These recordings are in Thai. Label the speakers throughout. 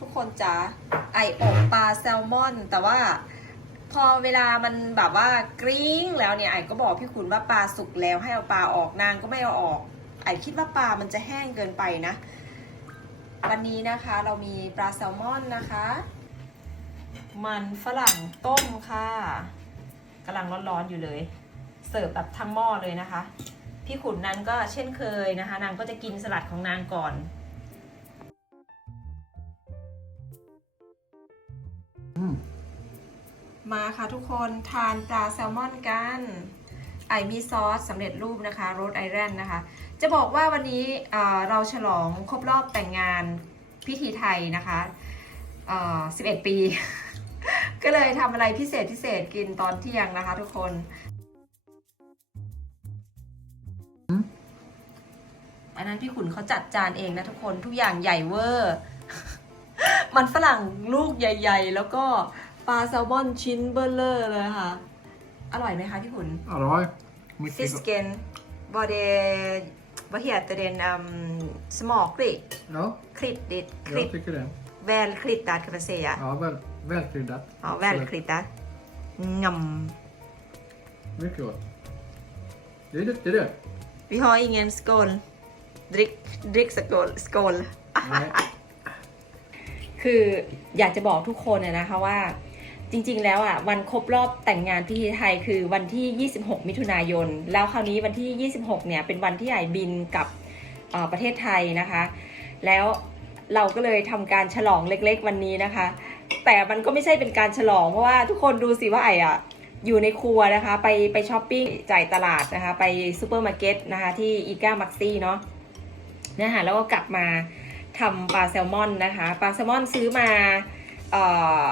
Speaker 1: ทุกคนจ๋าไออบปลาแซลมอน แต่ว่าพอเวลามันแบบว่ากริ้งแล้วเนี่ยไอก็บอกพี่ขุนว่าปลาสุกแล้วให้เอาปลาออกนางก็ไม่เอาออก ไอคิดว่าปลามันจะแห้งเกินไปนะ วันนี้นะคะเรามีปลาแซลมอนนะคะ มันฝรั่งต้มค่ะกำลังร้อนๆอยู่เลย เสิร์ฟแบบทั้งหม้อเลยนะคะ พี่ขุนนั้นก็เช่นเคยนะคะ นางก็จะกินสลัดของนางก่อน
Speaker 2: ม
Speaker 1: มาค่ะทุกคนทานปลาแซลมอนกันไอมีซอสสำเร็จรูปนะคะโรสไอแรนนะคะ จะบอกว่าวันนี้เอ่อเราฉลองครบรอบแต่งงานพิธีไทยนะคะเอ่อ11 ปี ก็เลยทำอะไรพิเศษพิเศษกินตอนเที่ยงนะคะทุกคนอันนั้นพี่ขุนเขาจัดจานเองนะทุกคนทุกอย่างใหญ่เวอร์ มันฝรั่งลูกใหญ่ ๆ แล้วก็ปลาแซลมอนชิ้นเบอร์เลอร์เลยค่ะ อร่อยไหมคะพี่ขุน
Speaker 2: Allroy. Mycket gott.
Speaker 1: Fisken, var det, vad heter den, um, smakligt?
Speaker 2: Ja,
Speaker 1: Kryddigt,
Speaker 2: jag
Speaker 1: krydd,
Speaker 2: tycker det.
Speaker 1: väl kryddat kan man säga.
Speaker 2: Ja, väl, välkryddat.
Speaker 1: Ja, väl kryddat. Ngam.
Speaker 2: Mycket gott. Du är duktig du.
Speaker 1: Vi har ingen skål. Drick, drick skål. skål.
Speaker 2: Nej.
Speaker 1: คืออยากจะบอกทุกคนนะคะว่าจริงๆ แล้วอะวันครบรอบแต่งงานพิธีไทยคือวันที่ 26 มิถุนายน แล้วคราวนี้วันที่ 26 เนี่ยเป็นวันที่ไอบินกับประเทศไทยนะคะ แล้วเราก็เลยทำการฉลองเล็กๆ วันนี้นะคะ แต่มันก็ไม่ใช่เป็นการฉลองเพราะว่าทุกคนดูสิว่าไออะอยู่ในครัวนะคะ ไปไปช้อปปิ้งจ่ายตลาดนะคะ ไปซูเปอร์มาร์เก็ตนะคะที่อีก้ามักซี่เนาะนะคะแล้วก็กลับมา ทำปลาแซลมอนนะคะปลาแซลมอนซื้อมาออ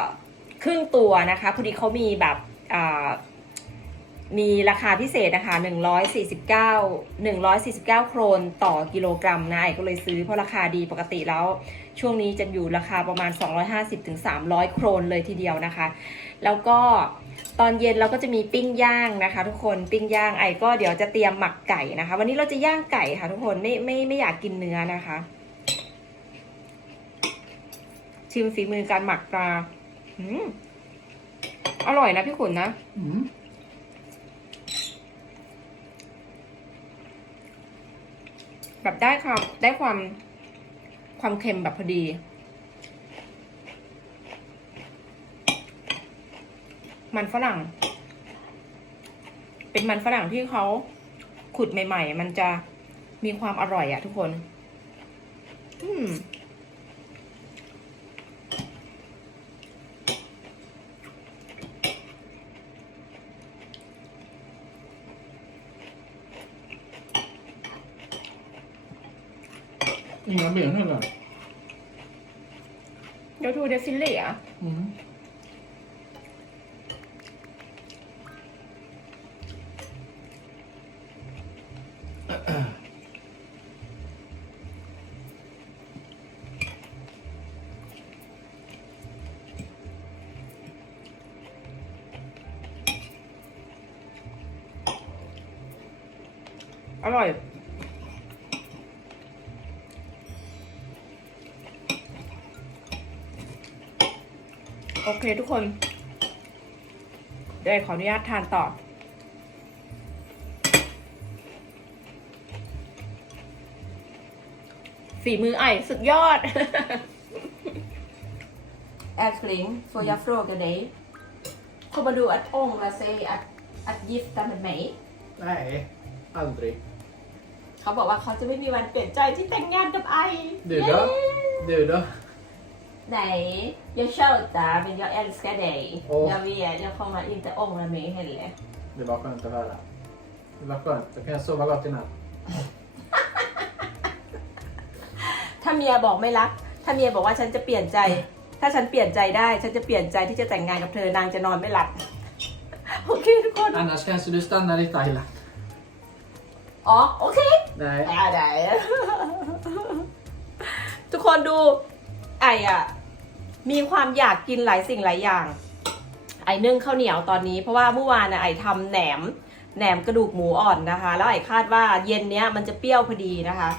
Speaker 1: ครึ่งตัวนะคะพอดีเขามีแบบมีราคาพิเศษนะคะ149 149 โครนต่อกิโลกรัมนะไอ้ก็เลยซื้อเพราะราคาดีปกติแล้ว ช่วงนี้จะอยู่ราคาประมาณ 250-300 โครนเลยทีเดียวนะคะ แล้วก็ตอนเย็นเราก็จะมีปิ้งย่างนะคะ ทุกคนปิ้งย่างไอ้ก็เดี๋ยวจะเตรียมหมักไก่นะคะ วันนี้เราจะย่างไก่ค่ะ ทุกคนไม่ไม่ไม่อยากกินเนื้อนะคะ ชิมฝีมือการหมักปลาอืมอร่อยนะพี่ขุนนะ
Speaker 2: Mm.
Speaker 1: แบบได้ความได้ความความเค็มแบบพอดี มันฝรั่ง เป็นมันฝรั่งที่เขาขุดใหม่ ๆ มันจะมีความอร่อยอะทุกคน อืม
Speaker 2: Inga ben heller.
Speaker 1: เดี๋ยวดูเดฟิลลี่อะอร่อย โอเคทุกคนเดี๋ยวขออนุญาตทานต่อ ฝีมือไอสุดยอด Älskling, får jag fråga dig? Kommer du att ångra sig att, att gifta med mig?
Speaker 2: Nej, aldrig.
Speaker 1: เขาบอกว่าเขาจะไม่มีวันเปลี่ยนใจที่แต่งงานกับไอ
Speaker 2: Du då? Du då?
Speaker 1: Nej, jag tjatar men jag älskar dig.
Speaker 2: Åh.
Speaker 1: Jag vet, jag kommer inte ångra mig heller.
Speaker 2: Det var skönt att höra. Det var skönt. Då kan jag sova gott i natt.
Speaker 1: ถ้าเมียบอกไม่รัก ถ้าเมียบอกว่าฉันจะเปลี่ยนใจ ถ้าฉันเปลี่ยนใจได้ ฉันจะเปลี่ยนใจที่จะแต่งงานกับเธอนางจะนอนไม่หลับ โอเคทุกคน
Speaker 2: Annars kanske du stannar i Thailand.
Speaker 1: อ๋อ โอเค
Speaker 2: Nej.
Speaker 1: ได้ได้ทุกคนดูไออะ มีความอยากกินหลายสิ่งหลายอย่าง ไอนึ่งข้าวเหนียวตอนนี้เพราะว่าเมื่อวานน่ะไอทำแหนมแหนมกระดูกหมูอ่อนนะคะ แล้วไอคาดว่าเย็นเนี้ยมันจะเปรี้ยวพอดีนะคะ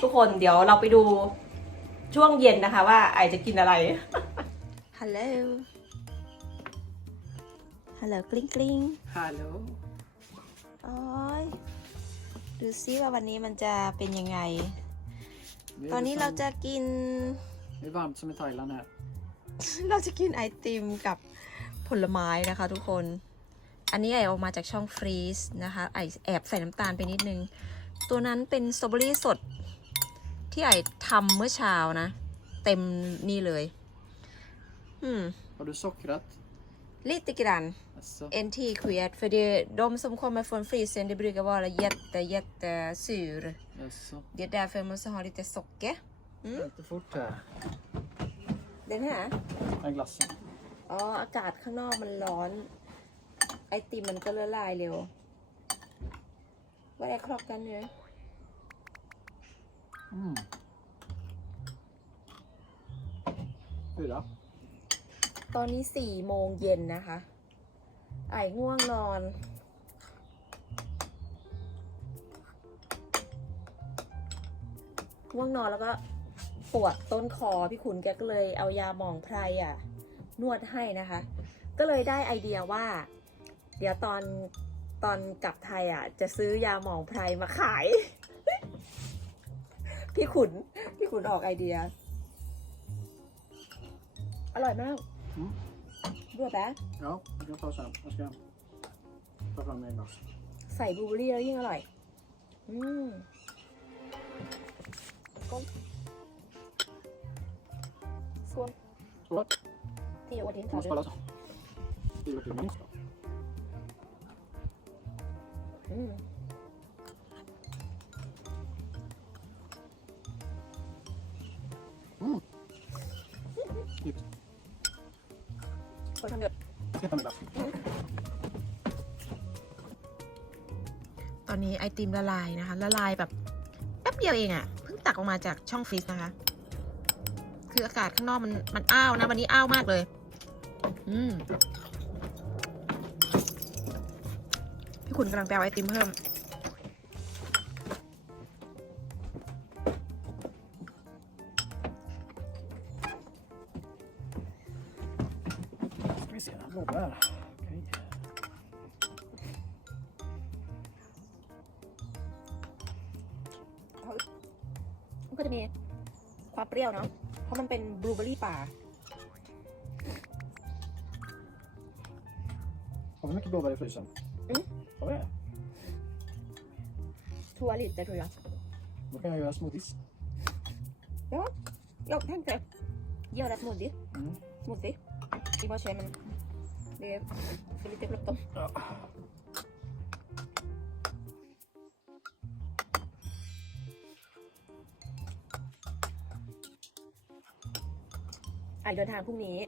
Speaker 1: ทุกคนเดี๋ยวเราไปดูช่วงเย็นนะคะ ว่าไอจะกินอะไร ฮัลโหล ฮัลโหลกลิ้งกลิ้ง
Speaker 2: Hallå.
Speaker 1: โอ้ยดูซิว่าวันนี้มันจะเป็นยังไง
Speaker 2: Det är
Speaker 1: ตอนนี้
Speaker 2: som-
Speaker 1: เราจะกิน
Speaker 2: Det är varmt som i Thailand här.
Speaker 1: เราจะกินไอติมกับผลไม้นะคะทุกคน อันนี้ไอเออกมาจากช่องฟรีซนะคะไอแอบใส่น้ำตาลไปนิดนึง ตัวนั้นเป็นสตรอเบอรี่สดที่ไอทำเมื่อเช้านะ เต็มนี่เลย อืม
Speaker 2: Har du sockrat?
Speaker 1: lite grann
Speaker 2: Alltså,
Speaker 1: en teksked för det, de som kommer från frysen det brukar vara jätte jättesur
Speaker 2: alltså.
Speaker 1: det är därför man måste ha lite socker mm.
Speaker 2: Inte fort här.
Speaker 1: Den här
Speaker 2: Den glassen.
Speaker 1: อ๋อ อากาศข้างนอกมันร้อน ไอติมมันก็ละลายเร็ว Vad är klockan nu?
Speaker 2: Mm. Fyra.
Speaker 1: ตอนนี้สี่โมงเย็นนะคะ ไอ้ง่วงนอน ง่วงนอนแล้วก็ ปวดต้นคอพี่ขุนแกก็เลยเอายาหมองไพรอะ นวดให้นะคะ ก็เลยได้ไอเดียว่า เดี๋ยวตอนตอนกลับไทยอะ จะซื้อยาหมองไพรมาขาย พี่ขุน พี่ขุนออกไอเดีย อร่อยมาก
Speaker 2: Mm.
Speaker 1: ดูแบบ
Speaker 2: Ja, jag kan ta sen. Jag ska ta fram en glas.
Speaker 1: ใส่บลูเบอร์รี่แล้วยิ่งอร่อย อืม ก้นส่วน
Speaker 2: Skål.
Speaker 1: ที่วันนี้
Speaker 2: Jag
Speaker 1: ขอ
Speaker 2: måste
Speaker 1: ด้วย
Speaker 2: kolla så. Det låter minst då.
Speaker 1: อืม
Speaker 2: Mm. Djupt.
Speaker 1: คนทำเยอะ
Speaker 2: Jag ska ta en glass.
Speaker 1: ตอนนี้ไอติมละลายนะคะ ละลายแบบแป๊บเดียวเองอะ่ะ เพิ่งตักออกมาจากช่องฟรีซนะคะ คืออากาศข้างนอกมันมันอ้าวนะ วันนี้อ้าวมากเลย อืมพี่ขุนกำลังแปลไอติมเพิ่ม
Speaker 2: Ska vi se, den blåbär. Okej.
Speaker 1: มันก็จะมีความเปรี้ยวเนาะ เพราะมันเป็นบลูเบอร์รี่ป่า
Speaker 2: Har vi mycket blåbär i frysen?
Speaker 1: Mm.
Speaker 2: Har vi det?
Speaker 1: ทัวร์ลิตจะถูกแล้ว
Speaker 2: Då kan jag göra smoothies.
Speaker 1: Jag tänkte göra smoothie.
Speaker 2: Mm.
Speaker 1: Smoothie. I morse men det är för lite bråttom.
Speaker 2: Ja.
Speaker 1: ไอเดินทางพรุ่งนี้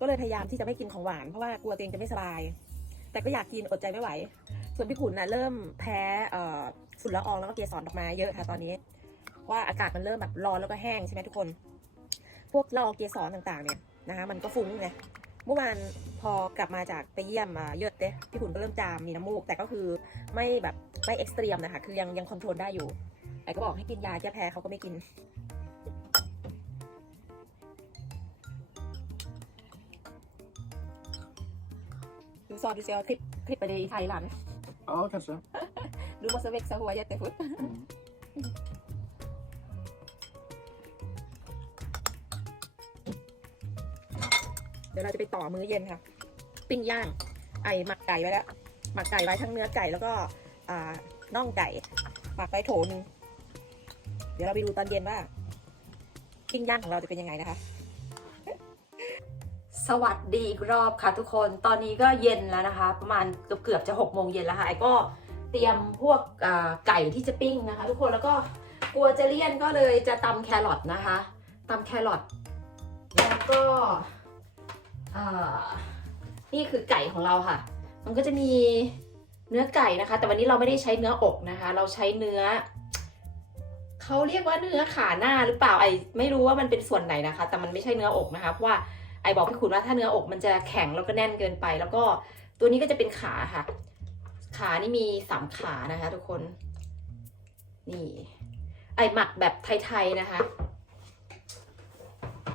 Speaker 1: ก็เลยพยายามที่จะไม่กินของหวานเพราะว่ากลัวตัวเองจะไม่สบาย แต่ก็อยากกินอดใจไม่ไหว ส่วนพี่ขุนนะเริ่มแพ้ฝุ่นละอองแล้วก็เกสรดอกไม้เยอะค่ะตอนนี้เพราะว่าอากาศมันเริ่มแบบร้อนแล้วก็แห้งใช่ไหมทุกคน พวกละอองเกสรต่างๆเนี่ยนะคะมันก็ฟุ้งไงเมื่อวานพอกลับมาจากไปเยี่ยมเยอะเต้พี่ขุนก็เริ่มจามมีน้ำมูก แต่ก็คือไม่แบบไม่เอ็กซ์ตรีมนะคะคือยังยังคอนโทรลได้อยู่ไอ้ก็บอกให้กินยาแก้แพ้เขาก็ไม่กิน Du sa du ska klipp, klippa det i Thailand.
Speaker 2: Ja, kanske.
Speaker 1: Du måste växa hår jättefort.
Speaker 2: Mm.
Speaker 1: เดี๋ยวเราจะไปต่อมื้อเย็นค่ะ ปิ้งย่าง ไอหมักไก่ไว้แล้ว หมักไก่ไว้ทั้งเนื้อไก่แล้วก็ อ่าน่องไก่ หมักไว้โถนึง เดี๋ยวเราไปดูตอนเย็นว่า ปิ้งย่างของเราจะเป็นยังไงนะคะ สวัสดีอีกรอบค่ะทุกคน ตอนนี้ก็เย็นแล้วนะคะ ประมาณเกือบเกือบจะหกโมงเย็นแล้วค่ะไอ้ก็เตรียมพวกไก่ที่จะปิ้งนะคะ ทุกคนแล้วก็กลัวจะเลี่ยนก็เลยจะตำแครอทนะคะตำแครอทแล้วก็นี่คือไก่ของเราค่ะ มันก็จะมีเนื้อไก่นะคะ แต่วันนี้เราไม่ได้ใช้เนื้ออกนะคะ เราใช้เนื้อเขาเรียกว่าเนื้อขาหน้าหรือเปล่าไอ้ไม่รู้ว่ามันเป็นส่วนไหนนะคะ แต่มันไม่ใช่เนื้ออกนะคะเพราะว่า ไอบอกพี่คุณว่าถ้าเนื้ออกมันจะแข็งแล้วก็แน่นเกินไป แล้วก็ตัวนี้ก็จะเป็นขาค่ะ ขานี่มีสามขานะคะ ทุกคน นี่ ไอหมักแบบไทยๆนะคะ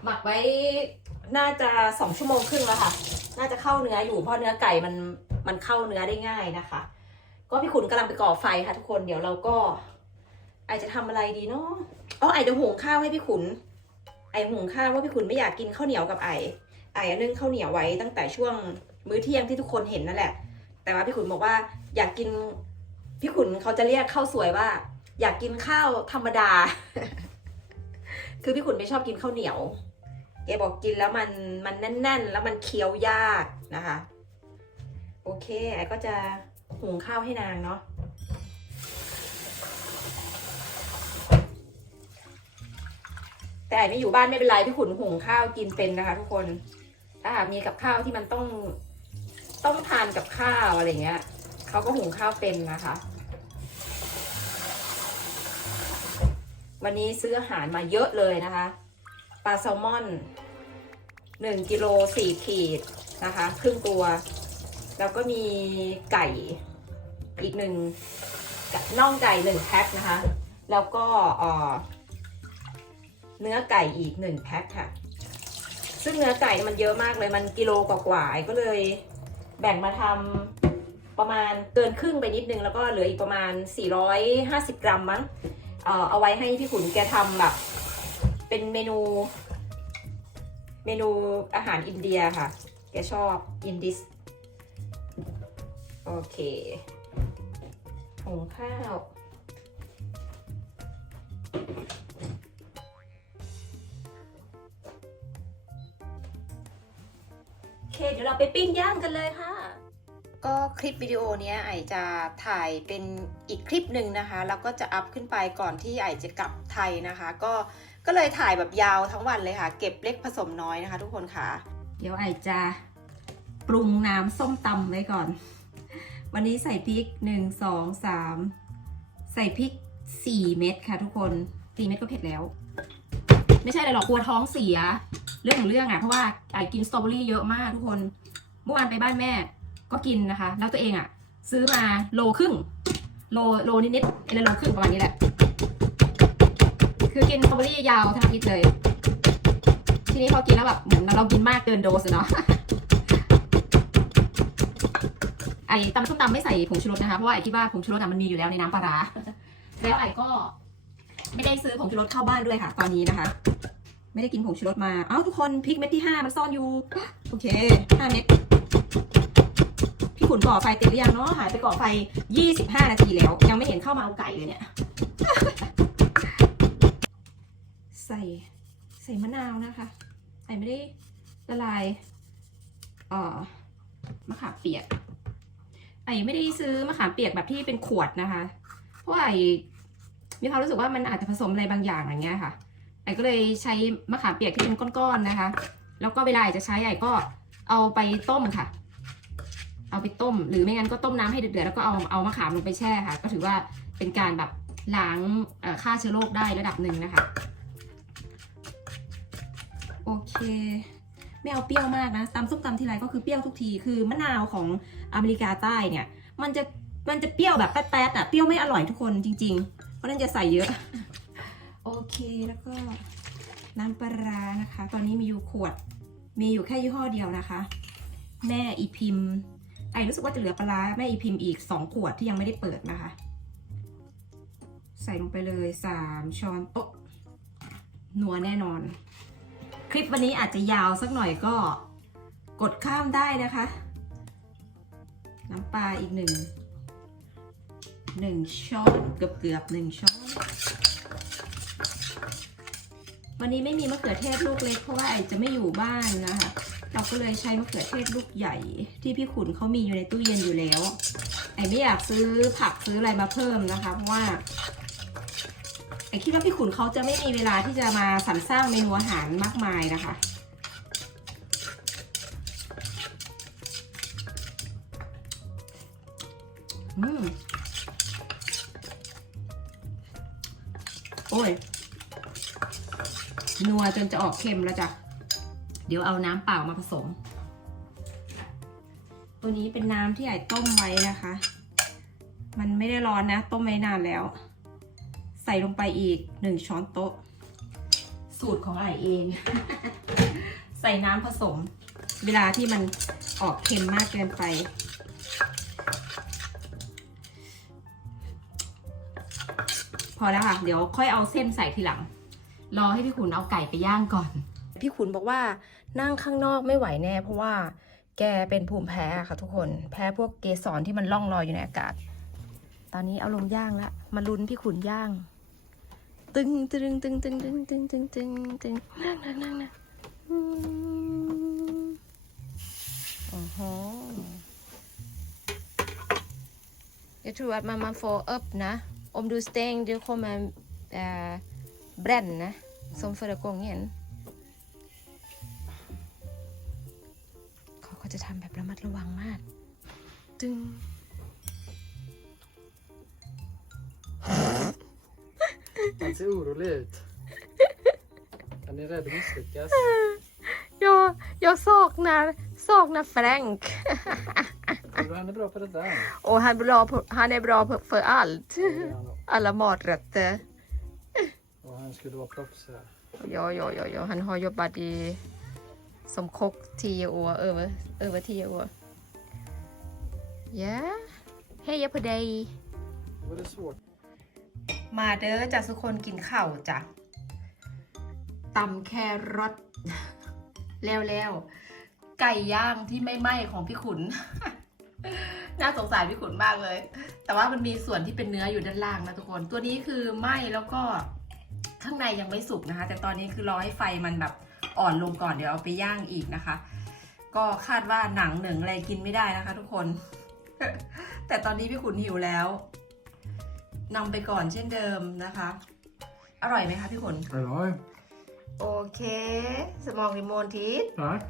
Speaker 1: หมักไว้น่าจะสองชั่วโมงครึ่งแล้วค่ะ น่าจะเข้าเนื้ออยู่เพราะเนื้อไก่มันมันเข้าเนื้อได้ง่ายนะคะ ก็พี่ขุนกำลังไปก่อไฟค่ะ ทุกคนเดี๋ยวเราก็ไอจะทำอะไรดีเนาะอ๋อไอจะหุงข้าวให้พี่ขุน ไอหุงข้าวว่าพี่ขุนไม่อยากกินข้าวเหนียวกับไอไออนึ่งข้าวเหนียวไว้ตั้งแต่ช่วงมื้อเที่ยงที่ทุกคนเห็นนั่นแหละ แต่ว่าพี่ขุนบอกว่าอยากกินพี่ขุนเขาจะเรียกข้าวสวยว่า อยากกินข้าวธรรมดา คือพี่ขุนไม่ชอบกินข้าวเหนียวแกบอกกินแล้วมันมันแน่น ๆ แล้วมันเคี้ยวยากนะคะ โอเคไอก็จะหุงข้าวให้นางเนาะ แต่ไอไม่อยู่บ้านไม่เป็นไรพี่ขุนหุงข้าวกินเป็นนะคะ ทุกคน ถ้าหากมีกับข้าวที่มันต้องต้องทานกับข้าวอะไรเงี้ยเขาก็หุงข้าวเป็นนะคะ วันนี้ซื้ออาหารมาเยอะเลยนะคะปลาแซลมอนหนึ่งกิโลสี่ขีดนะคะครึ่งตัว แล้วก็มีไก่อีกหนึ่งน่องไก่หนึ่งแพ็คนะคะ แล้วก็เอ่อ เนื้อไก่อีกหนึ่งแพ็คค่ะ ซึ่งเนื้อไก่มันเยอะมากเลยมันกิโลกว่าๆไอ้ก็เลยแบ่งมาทำประมาณเกินครึ่งไปนิดนึง แล้วก็เหลืออีกประมาณ 450 กรัมมั้งเอ่อเอาไว้ให้พี่ขุนแกทำแบบ เป็นเมนู เมนูอาหารอินเดียค่ะ แกชอบอินดิสโอเคหุงข้าว เคเดี๋ยวเราไปปิ้งย่างกันเลยค่ะ ก็คลิปวิดีโอเนี้ยไอจะถ่ายเป็นอีกคลิปหนึ่งนะคะ แล้วก็จะอัพขึ้นไปก่อนที่ไอจะกลับไทยนะคะ ก็ก็เลยถ่ายแบบยาวทั้งวันเลยค่ะ เก็บเล็กผสมน้อยนะคะ ทุกคนค่ะ เดี๋ยวไอจะปรุงน้ำส้มตำไว้ก่อน วันนี้ใส่พริกหนึ่งสองสามใส่พริกสี่เม็ดค่ะทุกคนสี่เม็ดก็เผ็ดแล้ว ไม่ใช่อะไรหรอกกลัวท้องเสีย เรื่องของเรื่องอะเพราะว่าไอกินสตรอเบอรี่เยอะมากทุกคน เมื่อวานไปบ้านแม่ก็กินนะคะ แล้วตัวเองอะ ซื้อมาโลครึ่ง โลโลนิดๆเอโลครึ่งประมาณนี้แหละ คือกินสตรอเบอรี่ยาวทั้งอาทิตย์เลย ทีนี้พอกินแล้วแบบเหมือนเรากินมากเกินโดสเนาะไอ้ตำส้มตำไม่ใส่ผงชูรสนะคะเพราะว่าไอ้คิดว่าผงชูรสอะมันมีอยู่แล้วในน้ำปลาร้าแล้วไอ้ก็ไม่ได้ซื้อผงชูรสเข้าบ้านด้วยค่ะ ตอนนี้นะคะ ไม่ได้กินผงชูรสมา เอ้าทุกคนพริกเม็ดที่ห้ามันซ่อนอยู่ โอเคห้าเม็ด พี่ขุนก่อไฟติดหรือยังเนาะ หายไปก่อไฟ 25 นาทีแล้ว ยังไม่เห็นเข้ามาเอาไก่เลยเนี่ย ใส่ใส่มะนาวนะคะไอไม่ได้ละลายเอ่อมะขามเปียก ไอไม่ได้ซื้อมะขามเปียกแบบที่เป็นขวดนะคะ เพราะไอมีความรู้สึกว่ามันอาจจะผสมอะไรบางอย่างอย่างเงี้ยค่ะ ไอก็เลยใช้มะขามเปียกที่เป็นก้อนๆนะคะ แล้วก็เวลาไอจะใช้ไอก็เอาไปต้มค่ะ เอาไปต้ม หรือไม่งั้นก็ต้มน้ำให้เดือดๆแล้วก็เอาเอามะขามลงไปแช่ค่ะ ก็ถือว่าเป็นการแบบล้างเอ่อฆ่าเชื้อโรคได้ระดับหนึ่งนะคะ โอเค ไม่เอาเปรี้ยวมากนะตำส้มตำทีไรก็คือเปรี้ยวทุกที คือมะนาวของอเมริกาใต้เนี่ย มันจะมันจะเปรี้ยวแบบแป๊ดๆอะ เปรี้ยวไม่อร่อยทุกคนจริง ๆ เพราะนั้นจะใส่เยอะ โอเคแล้วก็น้ำปลารานะคะ ตอนนี้มีอยู่ขวด มีอยู่แค่ยี่ห้อเดียวนะคะ แม่อีพิมพ์ไอรู้สึกว่าจะเหลือปลาร้าแม่อีพิมพ์อีก2ขวดที่ยังไม่ได้เปิดนะคะ ใส่ลงไปเลย3ช้อนโต๊ะนัวแน่นอน คลิปวันนี้อาจจะยาวสักหน่อยก็กดข้ามได้นะคะ น้ำปลาอีกหนึ่งหนึ่งช้อนเกือบเกือบหนึ่งช้อน วันนี้ไม่มีมะเขือเทศลูกเล็กเพราะว่าไอจะไม่อยู่บ้านนะคะเราก็เลยใช้มะเขือเทศลูกใหญ่ ที่พี่ขุนเขามีอยู่ในตู้เย็นอยู่แล้ว ไอไม่อยากซื้อผักซื้ออะไรมาเพิ่มนะคะ เพราะว่าไอคิดว่าพี่ขุนเขาจะไม่มีเวลาที่จะมาสรรสร้างเมนูอาหารมากมายนะคะ วจนจะออกเค็มแล้วจ้ะ เดี๋ยวเอาน้ำเปล่ามาผสม ตัวนี้เป็นน้ำที่ไอต้มไว้นะคะ มันไม่ได้ร้อนนะ ต้มไว้นานแล้ว ใส่ลงไปอีกหนึ่งช้อนโต๊ะ สูตรของไอเอง ใส่น้ำผสม เวลาที่มันออกเค็มมากเกินไปพอแล้วค่ะ เดี๋ยวค่อยเอาเส้นใส่ทีหลัง รอให้พี่ขุนเอาไก่ไปย่างก่อน พี่ขุนบอกว่านั่งข้างนอกไม่ไหวแน่ เพราะว่าแกเป็นภูมิแพ้อะค่ะทุกคน แพ้พวกเกสรที่มันล่องลอยอยู่ในอากาศ ตอนนี้เอาลงย่างแล้วมาลุ้นพี่ขุนย่าง ตึงตึงตึงตึงตึงตึงตึงตึงตึงนั่งนั่งนั่งนั่งอืมโอ้โห Jag tror att man, man får öppna. Om du stänger det kommer äh, bränna som förra gången. เขาก็จะทำแบบระมัดระวังมาก ตึง
Speaker 2: Han ser orolig ut. Han är rädd att misslyckas.
Speaker 1: Jag, jag saknar, saknar Frank.
Speaker 2: Tror du han är bra på det där?
Speaker 1: Och han är bra, på, han är bra på, för allt.
Speaker 2: Det är han också.
Speaker 1: Alla maträtter.
Speaker 2: Och han skulle vara proffs här.
Speaker 1: Ja, ja, ja, ja. Han har jobbat i, som kock tio år, över, över tio år. Ja, heja på dig.
Speaker 2: Var det svårt?
Speaker 1: มาเด้อจ้ะทุกคนกินข้าวจ้ะตำแครอทแล้วแล้วไก่ย่างที่ไม่ไหม้ของพี่ขุน น่าสงสารพี่ขุนมากเลย แต่ว่ามันมีส่วนที่เป็นเนื้ออยู่ด้านล่างนะทุกคน ตัวนี้คือไหม้แล้วก็ ข้างในยังไม่สุกนะคะ แต่ตอนนี้คือรอให้ไฟมันแบบอ่อนลงก่อนเดี๋ยวเอาไปย่างอีกนะคะ ก็คาดว่าหนังหนึ่งอะไรกินไม่ได้นะคะ ทุกคน แต่ตอนนี้พี่ขุนหิวแล้วนำไปก่อนเช่นเดิมนะคะ อร่อยไหมคะพี่ขุน
Speaker 2: Halloj.
Speaker 1: โอเค สมองริโมนทิศ
Speaker 2: Tack.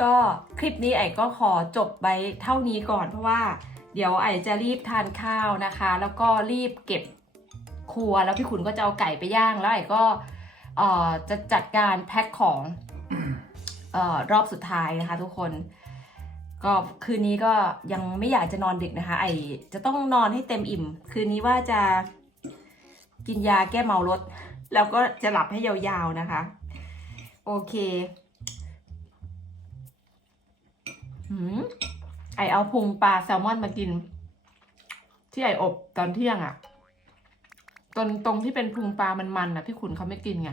Speaker 1: ก็คลิปนี้ไอ้ก็ขอจบไปเท่านี้ก่อนเพราะว่า เดี๋ยวไอ้จะรีบทานข้าวนะคะ แล้วก็รีบเก็บ ครัว แล้วพี่ขุนก็จะเอาไก่ไปย่าง แล้วไอ้ก็เอ่อจะจัดการแพ็คของเอ่อรอบสุดท้ายนะคะ ทุกคน ก็คืนนี้ก็ยังไม่อยากจะนอนดึกนะคะ ไอจะต้องนอนให้เต็มอิ่ม คืนนี้ว่าจะกินยาแก้เมารถ แล้วก็จะหลับให้ยาวๆนะคะ โอเคหืมไอเอาพุงปลาแซลมอนมากิน ที่ไออบตอนเที่ยงอะ่ะ ตรงตรงที่เป็นพุงปลามันมันๆอะพี่ขุนเขาไม่กินไง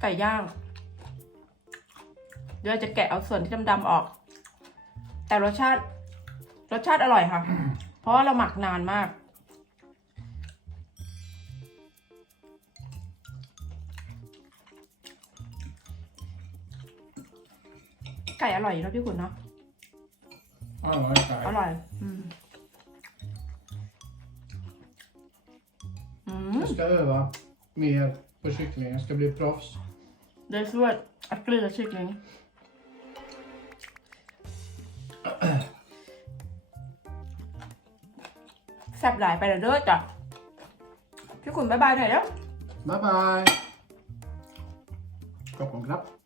Speaker 1: ไก่ย่าง เดี๋ยวจะแกะเอาส่วนที่ดำๆออก แต่รสชาติ รสชาติอร่อยค่ะ เพราะว่าเราหมักนานมาก ไก่อร่อยอยู่แล้วพี่ขุนเนาะ
Speaker 2: Ja,
Speaker 1: อ
Speaker 2: tack.
Speaker 1: ร่อย อืมอืม
Speaker 2: Jag ska öva mer på kyckling. Jag ska bli proffs.
Speaker 1: เดซวดอักเกลือชิคลิงแซ่บหลายไปแล้วเด้อจ้ะพี่ขุนบายบายหน่อยเด้อ
Speaker 2: Bye bye. Stockholmklapp.